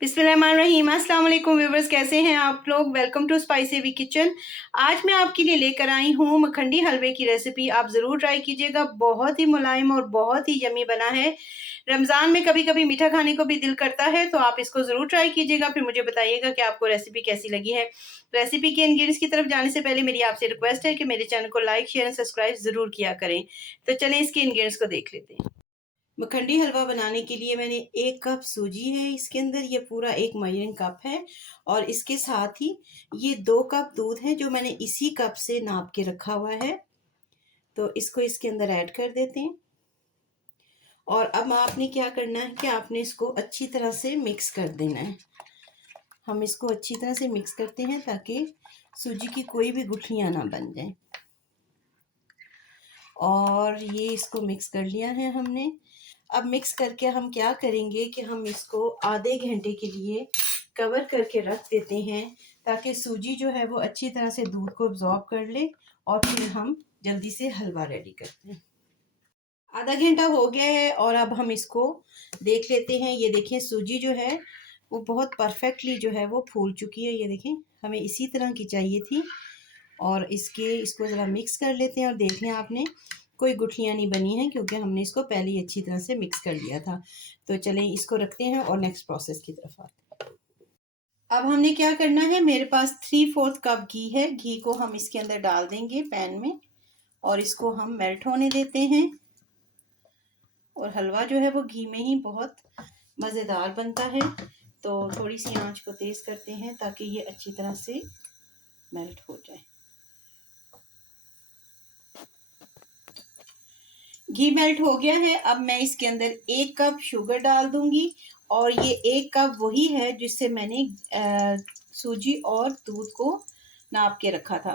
बिस्मिल्लाहिर्रहमानिर्रहीम। अस्सलाम वालेकुम व्यूअर्स, कैसे हैं आप लोग। Welcome to Spicy V Kitchen. आज मैं आपके लिए लेकर आई हूँ मखंडी हलवे की रेसिपी। आप ज़रूर ट्राई कीजिएगा, बहुत ही मुलायम और बहुत ही यम्मी बना है। रमज़ान में कभी कभी मीठा खाने को भी दिल करता है, तो आप इसको ज़रूर ट्राई कीजिएगा, फिर मुझे बताइएगा कि आपको रेसिपी कैसी लगी है। रेसिपी के इंग्रेडिएंट्स की तरफ जाने से पहले मेरी आपसे रिक्वेस्ट है कि मेरे चैनल को लाइक, शेयर एंड सब्सक्राइब ज़रूर किया करें। तो चलें इसके इंग्रेडिएंट्स को देख लेते हैं। मखंडी हलवा बनाने के लिए मैंने 1 कप सूजी है, इसके अंदर ये पूरा 1 मेजरिंग कप है, और इसके साथ ही ये 2 कप दूध है जो मैंने इसी कप से नाप के रखा हुआ है। तो इसको इसके अंदर ऐड कर देते हैं। और अब आपने क्या करना है कि आपने इसको अच्छी तरह से मिक्स कर देना है। हम इसको अच्छी तरह से मिक्स करते हैं ताकि सूजी की कोई भी गुठलियाँ ना बन जाए। और ये इसको मिक्स कर लिया है हमने। अब मिक्स करके हम क्या करेंगे कि हम इसको आधे घंटे के लिए कवर करके रख देते हैं, ताकि सूजी जो है वो अच्छी तरह से दूध को अब्जॉर्ब कर ले, और फिर हम जल्दी से हलवा रेडी करते हैं। आधा घंटा हो गया है और अब हम इसको देख लेते हैं। ये देखें, सूजी जो है वो बहुत परफेक्टली जो है वो फूल चुकी है। ये देखें, हमें इसी तरह की चाहिए थी। और इसको ज़रा मिक्स कर लेते हैं, और देख लें आपने कोई गुठलियाँ नहीं बनी हैं, क्योंकि हमने इसको पहले ही अच्छी तरह से मिक्स कर लिया था। तो चलें इसको रखते हैं और नेक्स्ट प्रोसेस की तरफ आते हैं। अब हमने क्या करना है, मेरे पास 3/4 कप घी है। घी को हम इसके अंदर डाल देंगे पैन में, और इसको हम मेल्ट होने देते हैं। और हलवा जो है वो घी में ही बहुत मज़ेदार बनता है। तो थोड़ी सी आंच को तेज़ करते हैं ताकि ये अच्छी तरह से मेल्ट हो जाए। घी मेल्ट हो गया है। अब मैं इसके अंदर 1 कप शुगर डाल दूंगी, और ये 1 कप वही है जिससे मैंने सूजी और दूध को नाप के रखा था।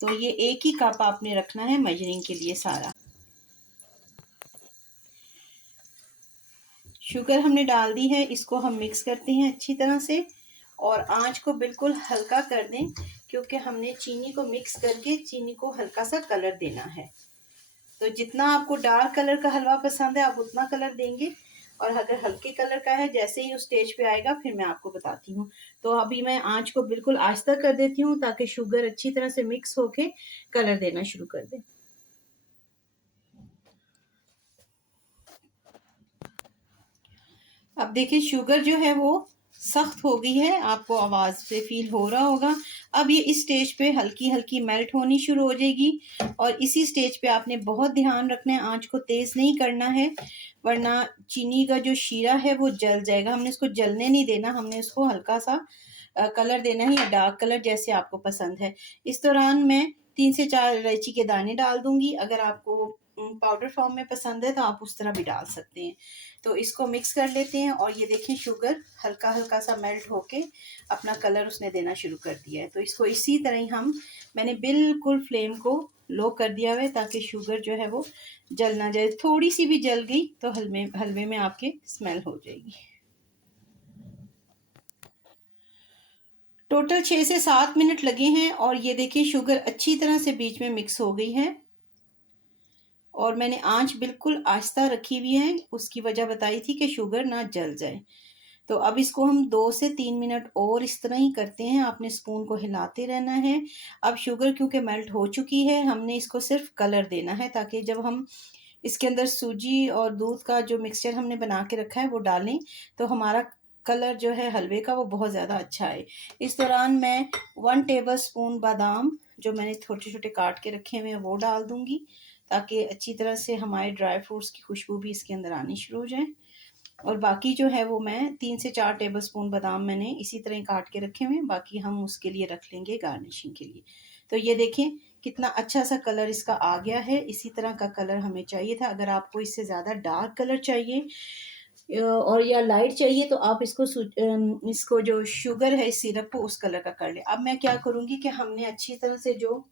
तो ये 1 ही कप आपने रखना है मेजरिंग के लिए सारा। शुगर हमने डाल दी है, इसको हम मिक्स करते हैं अच्छी तरह से, और आंच को बिल्कुल हल्का कर दें, क्योंकि हमने चीनी को मिक्स करके चीनी को हल्का सा कलर देना है। तो जितना आपको डार्क कलर का हलवा पसंद है आप उतना कलर देंगे, और अगर हल्के कलर का है, जैसे ही उस स्टेज पे आएगा फिर मैं आपको बताती हूँ। तो अभी मैं आंच को बिल्कुल आहिस्ता कर देती हूँ ताकि शुगर अच्छी तरह से मिक्स होके कलर देना शुरू कर दे। अब देखिए, शुगर जो है वो सख्त हो गई है, आपको आवाज़ से फील हो रहा होगा। अब ये इस स्टेज पे हल्की हल्की मेल्ट होनी शुरू हो जाएगी, और इसी स्टेज पे आपने बहुत ध्यान रखना है, आंच को तेज़ नहीं करना है, वरना चीनी का जो शीरा है वो जल जाएगा। हमने इसको जलने नहीं देना, हमने इसको हल्का सा कलर देना है, या डार्क कलर जैसे आपको पसंद है। इस दौरान मैं 3 से 4 इलायची के दाने डाल दूंगी। अगर आपको पाउडर फॉर्म में पसंद है तो आप उस तरह भी डाल सकते हैं। तो इसको मिक्स कर लेते हैं, और ये देखें शुगर हल्का हल्का सा मेल्ट होके अपना कलर उसने देना शुरू कर दिया है। तो इसको इसी तरह ही मैंने बिल्कुल फ्लेम को लो कर दिया हुआ है, ताकि शुगर जो है वो जल ना जाए। थोड़ी सी भी जल गई तो हलवे में आपके स्मेल हो जाएगी। टोटल 6 से 7 मिनट लगे हैं, और ये देखिए शुगर अच्छी तरह से बीच में मिक्स हो गई है, और मैंने आंच बिल्कुल आहिस्ता रखी हुई है। उसकी वजह बताई थी कि शुगर ना जल जाए। तो अब इसको हम 2 से 3 मिनट और इस तरह ही करते हैं, आपने स्पून को हिलाते रहना है। अब शुगर क्योंकि मेल्ट हो चुकी है, हमने इसको सिर्फ कलर देना है, ताकि जब हम इसके अंदर सूजी और दूध का जो मिक्सचर हमने बना के रखा है वो डालें, तो हमारा कलर जो है हलवे का वो बहुत ज़्यादा अच्छा है। इस दौरान मैं 1 टेबल स्पून बादाम जो मैंने छोटे छोटे काट के रखे हुए हैं वो डाल दूंगी, ताकि अच्छी तरह से हमारे ड्राई फ्रूट्स की खुशबू भी इसके अंदर आनी शुरू हो जाए। और बाकी जो है वो मैं 3 से 4 टेबल स्पून बादाम मैंने इसी तरह ही काट के रखे हुए हैं, बाकी हम उसके लिए रख लेंगे गार्निशिंग के लिए। तो ये देखें कितना अच्छा सा कलर इसका आ गया है। इसी तरह का कलर हमें चाहिए था। अगर आपको इससे ज़्यादा डार्क कलर चाहिए और या लाइट चाहिए, तो आप इसको जो शुगर है इस सिरप को उस कलर का कर ले। अब मैं क्या करूँगी कि हमने अच्छी तरह से जो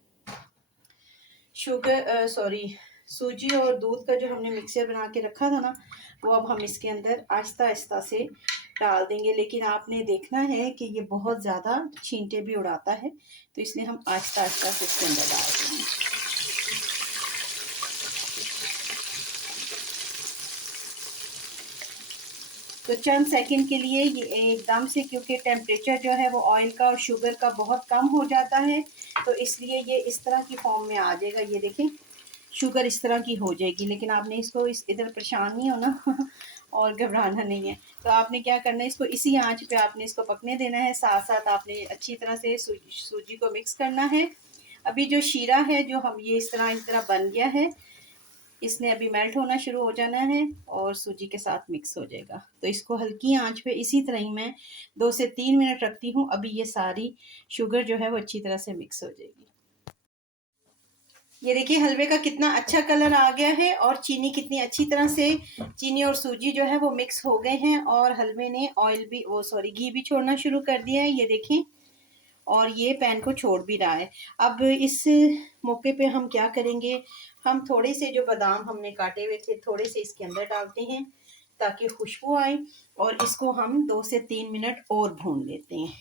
सूजी और दूध का जो हमने मिक्सचर बना के रखा था ना, वो अब हम इसके अंदर आहिस्ता आहिस्ता से डाल देंगे। लेकिन आपने देखना है कि ये बहुत ज़्यादा छींटे भी उड़ाता है, तो इसलिए हम आहिस्ता आहिस्ता से इसके अंदर डाल देंगे। तो तो चंद सेकंड के लिए ये एकदम से, क्योंकि टेम्परेचर जो है वो ऑयल का और शुगर का बहुत कम हो जाता है, तो इसलिए ये इस तरह की फॉर्म में आ जाएगा। ये देखें, शुगर इस तरह की हो जाएगी, लेकिन आपने इसको इधर परेशान नहीं होना और घबराना नहीं है। तो आपने क्या करना है, इसको इसी आंच पे आपने इसको पकने देना है। साथ साथ आपने अच्छी तरह से सूजी को मिक्स करना है। अभी जो शीरा है, जो हम ये इस तरह बन गया है, इसने अभी मेल्ट होना शुरू हो जाना है और सूजी के साथ मिक्स हो जाएगा। तो इसको हल्की आंच पे इसी तरह ही मैं 2 से 3 मिनट रखती हूँ। अभी ये सारी शुगर जो है वो अच्छी तरह से मिक्स हो जाएगी। ये देखिए हलवे का कितना अच्छा कलर आ गया है और चीनी कितनी अच्छी तरह से, चीनी और सूजी जो है वो मिक्स हो गए हैं और हलवे ने ऑयल भी, घी भी छोड़ना शुरू कर दिया है। ये देखें, और ये पैन को छोड़ भी रहा है। अब इस मौके पे हम क्या करेंगे, हम थोड़े से जो बादाम हमने काटे हुए थे, थोड़े से इसके अंदर डालते हैं ताकि खुशबू आए, और इसको हम 2 से 3 मिनट और भून लेते हैं।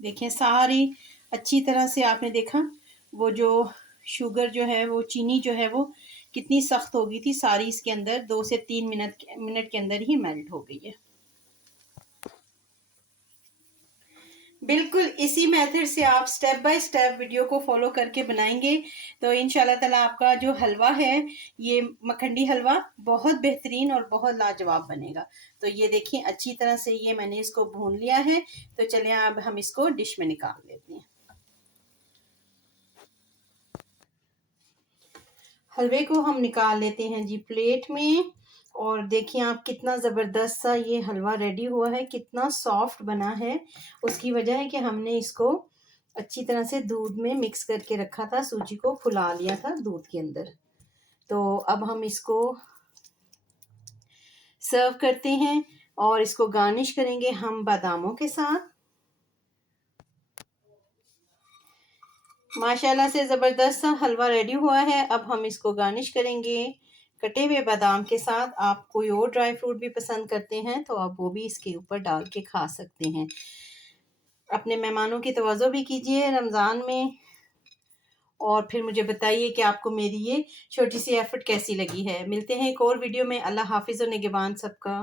देखें, सारी अच्छी तरह से आपने देखा, वो जो शुगर जो है, वो चीनी जो है वो कितनी सख्त हो गई थी, सारी इसके अंदर 2 से 3 मिनट के अंदर ही मेल्ट हो गई है। बिल्कुल इसी मेथड से आप स्टेप बाय स्टेप वीडियो को फॉलो करके बनाएंगे तो इंशाल्लाह ताला आपका जो हलवा है, ये मखंडी हलवा, बहुत बेहतरीन और बहुत लाजवाब बनेगा। तो ये देखिए अच्छी तरह से ये मैंने इसको भून लिया है। तो चलिए अब हम इसको डिश में निकाल लेते हैं। हलवे को हम निकाल लेते हैं जी प्लेट में। और देखिए आप, कितना ज़बरदस्त सा ये हलवा रेडी हुआ है, कितना सॉफ्ट बना है। उसकी वजह है कि हमने इसको अच्छी तरह से दूध में मिक्स करके रखा था, सूजी को फुला लिया था दूध के अंदर। तो अब हम इसको सर्व करते हैं और इसको गार्निश करेंगे हम बादामों के साथ। माशाल्लाह से ज़बरदस्त सा हलवा रेडी हुआ है। अब हम इसको गार्निश करेंगे कटे हुए बादाम के साथ। आप कोई और ड्राई फ्रूट भी पसंद करते हैं तो आप वो भी इसके ऊपर डाल के खा सकते हैं। अपने मेहमानों की तवज्जो भी कीजिए रमज़ान में, और फिर मुझे बताइए कि आपको मेरी ये छोटी सी एफर्ट कैसी लगी है। मिलते हैं एक और वीडियो में। अल्लाह हाफिज़ और निगहबान सबका।